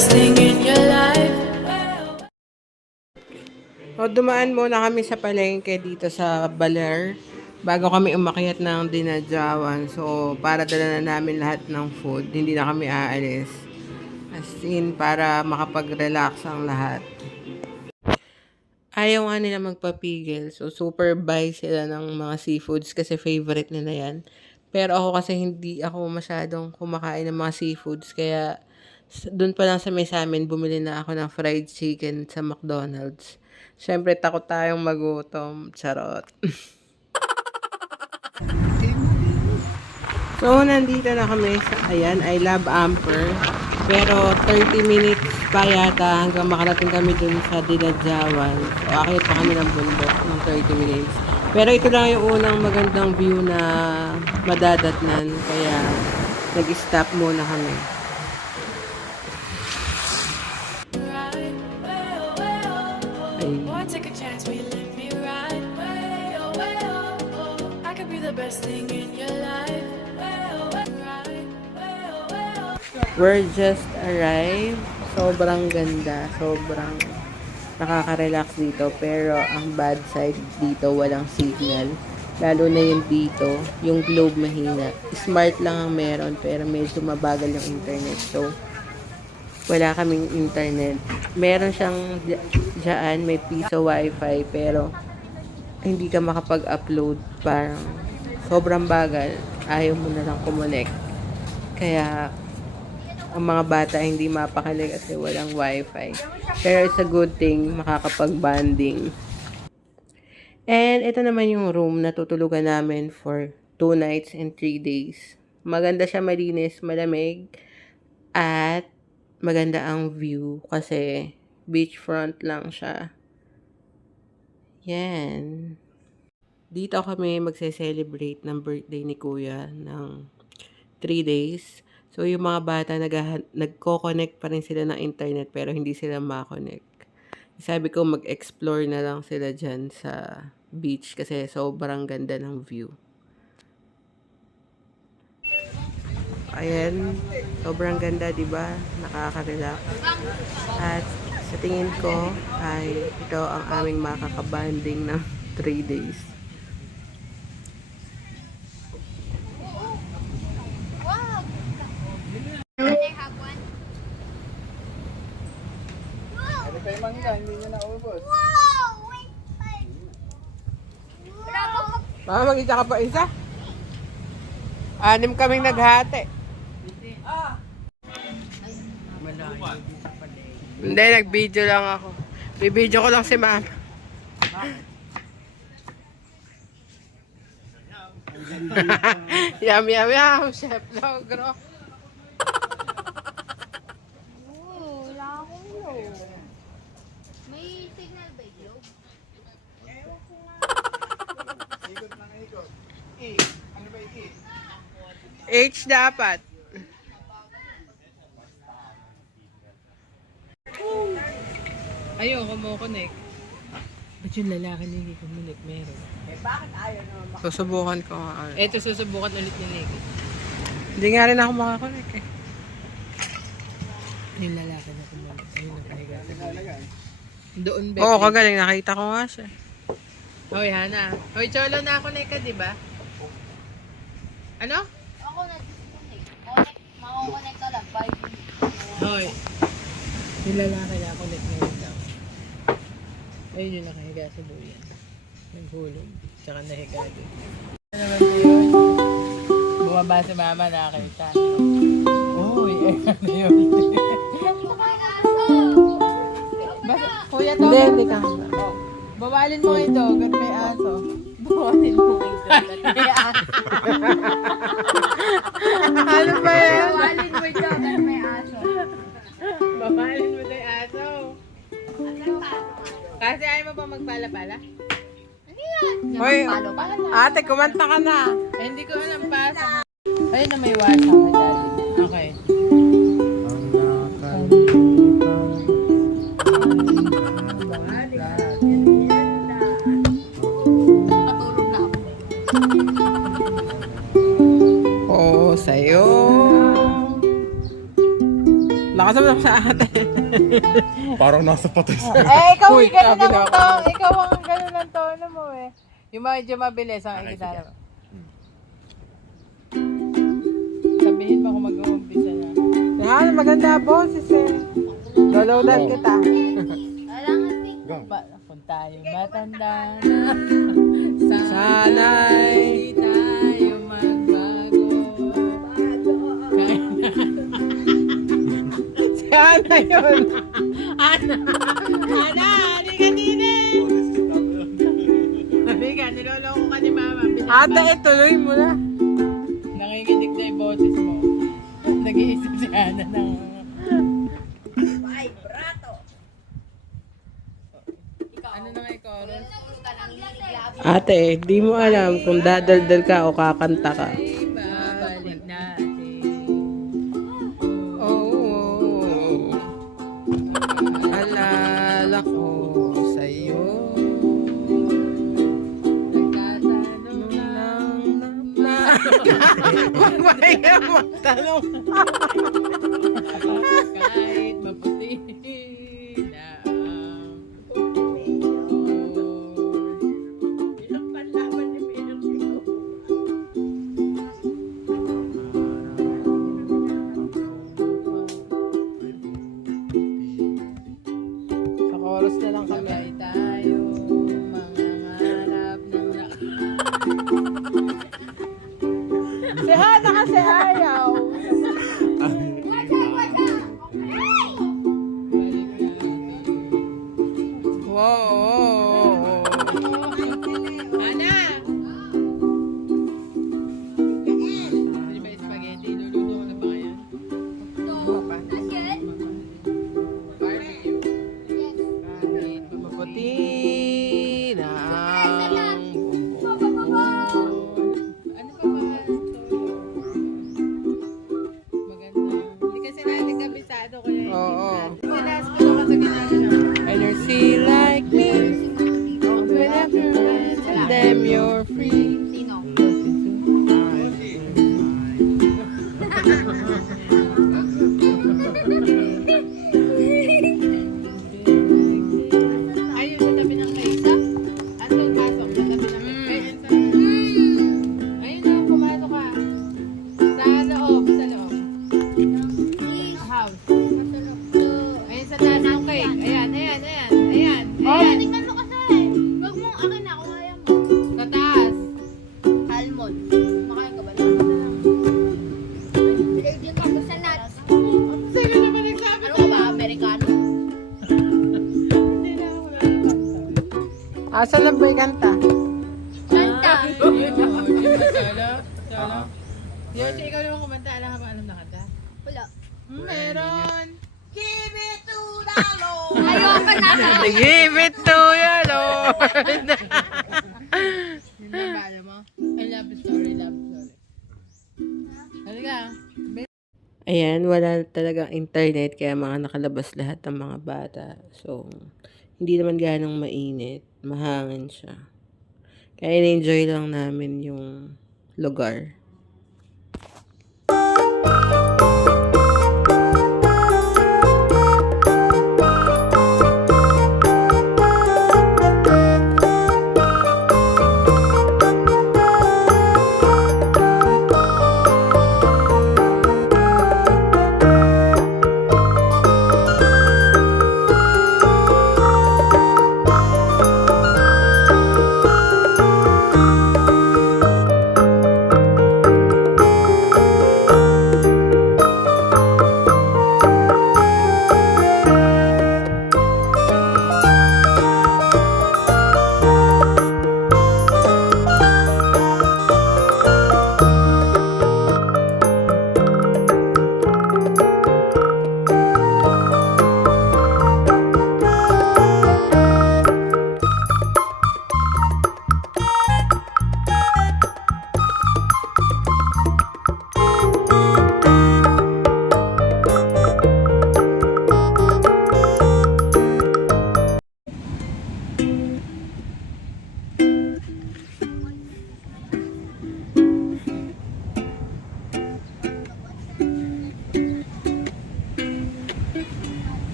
best thing in your life. O, dumaan muna kami sa palengke dito sa Baler bago kami umakyat ng Dinadjawan. So, para dala na namin lahat ng food. Hindi na kami aalis. As in, para makapag-relax ang lahat. Ayaw nga nila magpapigil. So, super buy sila ng mga seafoods kasi favorite nila yan. Pero ako kasi hindi ako masyadong kumakain ng mga seafoods. Kaya, doon pa lang sa may sa amin, bumili na ako ng fried chicken sa McDonald's. Siyempre, takot tayong magutom. Charot. So, nandito na kami sa, ayan, I Love Amper. Pero, 30 minutes pa yata hanggang makarating kami dun sa Dinadjawan. So, akit pa kami ng bundok ng 30 minutes. Pero ito lang yung unang magandang view na madadatnan. Kaya, nag-stop muna kami. Boy, take a chance, will you let me ride? Way, oh, way, oh, oh. I could be the best thing in your life. Way, oh, way, right. Way, oh, way, oh. We're just arrived. Sobrang ganda. Sobrang nakaka-relax dito. Pero ang bad side dito, walang signal. Lalo na yung dito, yung globe mahina. Smart lang ang meron, pero medyo mabagal yung internet. So, wala kaming internet. Meron siyang dyan, may piso wifi, pero hindi ka makapag-upload. Parang sobrang bagal. Ayaw mo na lang kumonek. Kaya, ang mga bata hindi mapakali kasi walang wifi. Pero it's a good thing, makakapag-banding. And ito naman yung room na tutulugan namin for 2 nights and 3 days. Maganda siya, malinis, malamig, at maganda ang view kasi beachfront lang siya. Yan. Dito kami magse-celebrate ng birthday ni Kuya ng 3 days. So, yung mga bata nagko-connect pa rin sila ng internet pero hindi sila makonect. Sabi ko mag-explore na lang sila dyan sa beach kasi sobrang ganda ng view. Ayan, sobrang ganda, di ba? Nakaka-relax. At sa tingin ko ay ito ang aming makakabanding ng 3 days. Mama, mag-isa ka pa isa? 6 kaming naghati. Hindi, nag-video lang ako. Bibidyo ko lang si Mama. Yum, yum, yum, Chef Logro. Wala akong low. May signal ba yung? Ikot ng ikot. E. Ano ba yung E? H dapat. Ayoko mo connect. Ba't yung lalaki ni Nicky connect meron? Eh bakit ayaw naman Susubukan ko nga. Ito, susubukan ulit ni Nick. Hindi nga rin ako makakonect eh. Yung lalaki na kumalik. Ayun, nakahiga sa makalagay? doon, Becky. Oo, kagaling. Nakita ko nga siya. Hoy, Hana. Hoy, Cholo, na-connect ka, di ba? Ano? Ako na-disconnect. Makakonect ka lang. 5 minutes. Hoy. Yung lalaki na-connect ngayon lang. Ayun yung nakahiga sa buyan. Naghulog. Tsaka nahiga din. Ano naman yun? Bumaba si mama, nakakita. Uy, ano yun? Basta, kuya to. Hindi ka. Bawalin mo ito, gat may aso. Bawalin mo ito, gat may aso. Ano ba yan? Bawalin mo ito. Dahil may aso. Bawalin mo ito yung aso. Kasi ayaw mo pa magpala-pala? Ano yan? Hoy, Palo-palo na. ate, kumanta ka na. Eh, hindi ko alam pa. Ayun na may wasa ka dali. Okay. Patulog na ako. Oo, sa'yo. Lakas mo sa ate. Parang nasa patay sa... Ikaw Uy, yung ganun sabi ang na ako. tono. Ikaw ang ganun ang tono mo eh. Yung medyo mabilis ang gitara mo. Sabihin mo kung mag-uumpisa na. Yan, maganda boses eh. Lolodan kita. Kailangan pink. Gang. Kung tayo matanda na, sana'y di tayo magbago. Si Ana yun. Ana, halika din eh. Halika, niloloko ka ni Mama. Ate, tuloy mo na. Nanginginig na yung boses mo. Nag-iisip si Ana ng... Ano na nga yung chorus? Ate, di mo alam kung dadaldal ka o kakanta ka. Ay, babalik natin. Oh, alala ko sa'yo. Nagtatanong lang Na. Huwag ba yung magtanong? kahit maputi na ang ilang panlaban ni Pinang Sino. Sa chorus na lang kami. Sabay tayo mangangarap ng Si Hana kasi ayaw. Wow. Hana! Ano ba yung spaghetti? Luluto ko na ba ngayon? Barbecue. Kahit Maputi na ang ano pa ba? Maganda. Hindi kasi natin kabisado ko na Oo. Sinas ko na kasi ginagawa. Energy like me. Open up your eyes and them you're free. Sino? Ayun, sa tabi ng kaisa. Andun pasok, sa tabi ng kaisa. Ayun na, pumasok ka. Sa loob, sa loob. House. Ayun sa taas ng cake. Ayan, ayan, ayan. Ayan, ayan. Tingnan mo kasi. Huwag mong akin na kung ayaw mo. Sa taas. Almond. Makain ka ba na? Allergic ako sa nuts. Sino naman nagsabi Ano ka ba? Amerikano? Hindi na ako nakakanta. Asan na ba yung kanta? Kanta. Sala. Yoshi, ikaw naman kumanta. Alam ka ba alam na kanta? Wala. Meron. Give it to the Lord. Ayoko na. Give it to you, Lord. Yun ba ba alam mo? I love story, love story. Halika. Ayan, wala talagang internet kaya mga nakalabas lahat ng mga bata. So, hindi naman ganong mainit. Mahangin siya. Kaya in-enjoy lang namin yung lugar.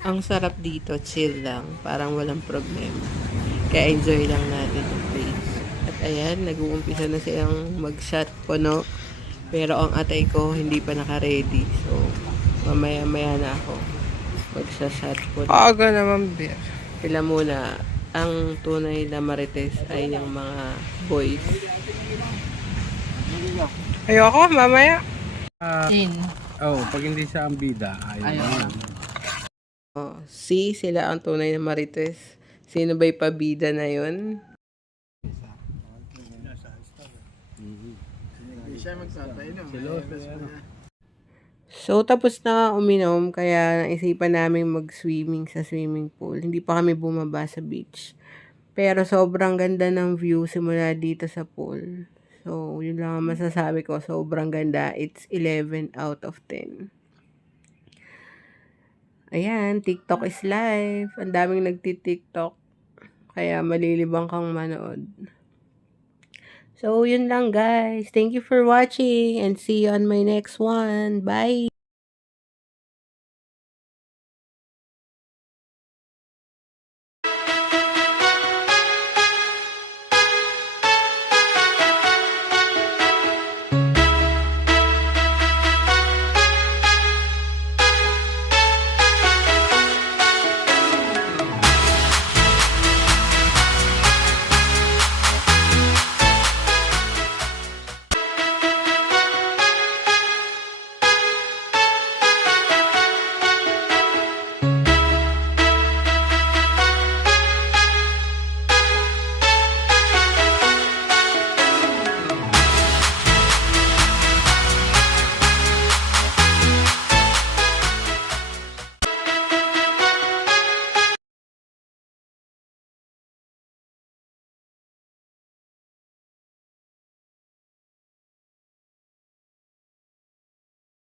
Ang sarap dito, chill lang. Parang walang problema. Kaya enjoy lang natin yung place. At ayan, nag-uumpisa na silang mag-shot puno. Pero ang atay ko, hindi pa naka-ready. So, mamaya-maya na ako magsa-shot puno. Aga naman, beer. Sila muna, ang tunay na marites ay yung mga boys. Ayoko, mamaya. Pag hindi siya ang bida, ayaw. Oh, see, sila ang tunay na marites. Sino ba'y pabida na yun? Hindi siya magpapainom. So, tapos na uminom, kaya naisipan namin mag-swimming sa swimming pool. Hindi pa kami bumaba sa beach. Pero sobrang ganda ng view simula dito sa pool. So, yun lang ang masasabi ko. Sobrang ganda. It's 11 out of 10. Ayan, TikTok is live. Ang daming nagti-TikTok. Kaya malilibang kang manood. So, yun lang guys. Thank you for watching and see you on my next one. Bye!